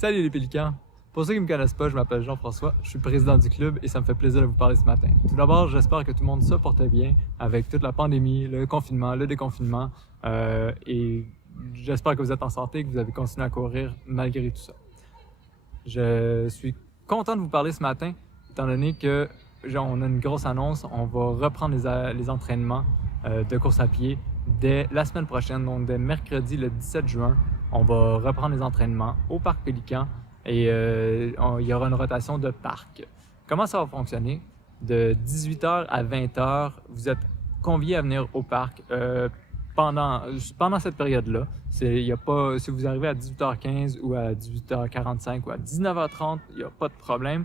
Salut les Pélicans! Pour ceux qui ne me connaissent pas, je m'appelle Jean-François, je suis président du club et ça me fait plaisir de vous parler ce matin. Tout d'abord, j'espère que tout le monde se porte bien avec toute la pandémie, le confinement, le déconfinement et j'espère que vous êtes en santé et que vous avez continué à courir malgré tout ça. Je suis content de vous parler ce matin étant donné que on a une grosse annonce, on va reprendre les entraînements de course à pied dès la semaine prochaine, donc dès mercredi le 17 juin. On va reprendre les entraînements au Parc Pélican et il y aura une rotation de parc. Comment ça va fonctionner? De 18h à 20h, vous êtes conviés à venir au parc pendant cette période-là. Si vous arrivez à 18h15 ou à 18h45 ou à 19h30, il n'y a pas de problème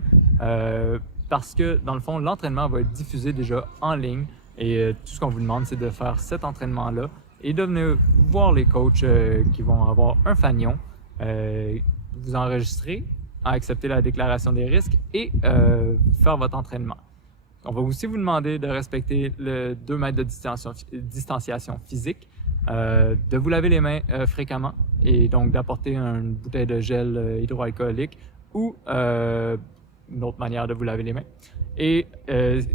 parce que dans le fond, l'entraînement va être diffusé déjà en ligne et tout ce qu'on vous demande, c'est de faire cet entraînement-là et de venir voir les coachs qui vont avoir un fanion, vous enregistrer, accepter la déclaration des risques et faire votre entraînement. On va aussi vous demander de respecter le 2 mètres de distanciation physique, de vous laver les mains fréquemment et donc d'apporter une bouteille de gel hydroalcoolique ou une autre manière de vous laver les mains. Et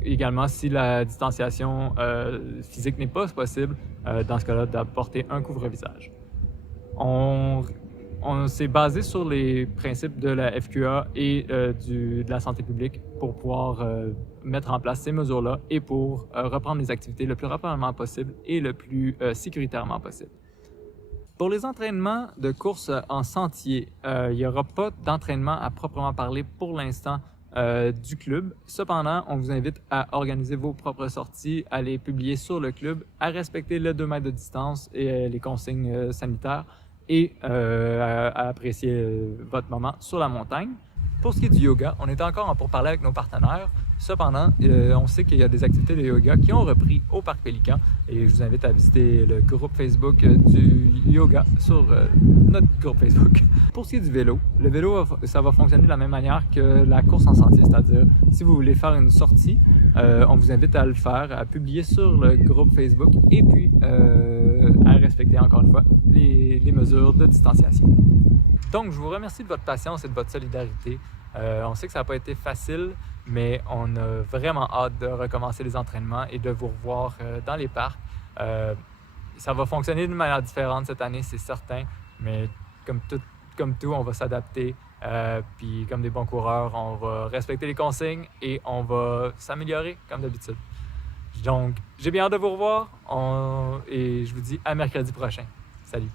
également, si la distanciation physique n'est pas possible, dans ce cas-là, d'apporter un couvre-visage. On s'est basé sur les principes de la FQA et de la santé publique pour pouvoir mettre en place ces mesures-là et pour reprendre les activités le plus rapidement possible et le plus sécuritairement possible. Pour les entraînements de course en sentier, il n'y aura pas d'entraînement à proprement parler pour l'instant du club. Cependant, on vous invite à organiser vos propres sorties, à les publier sur le club, à respecter le 2 mètres de distance et les consignes sanitaires et à apprécier votre moment sur la montagne. Pour ce qui est du yoga, on est encore en pourparlers avec nos partenaires. Cependant, on sait qu'il y a des activités de yoga qui ont repris au Parc Pélican et je vous invite à visiter le groupe Facebook du yoga sur notre groupe Facebook. Pour ce qui est du vélo, le vélo, ça va fonctionner de la même manière que la course en sentier, c'est-à-dire si vous voulez faire une sortie, on vous invite à le faire, à publier sur le groupe Facebook et puis à respecter encore une fois les mesures de distanciation. Donc, je vous remercie de votre patience et de votre solidarité. On sait que ça n'a pas été facile, mais on a vraiment hâte de recommencer les entraînements et de vous revoir dans les parcs. Ça va fonctionner d'une manière différente cette année, c'est certain, mais comme tout, on va s'adapter. Puis comme des bons coureurs, on va respecter les consignes et on va s'améliorer comme d'habitude. Donc, j'ai bien hâte de vous revoir et je vous dis à mercredi prochain. Salut!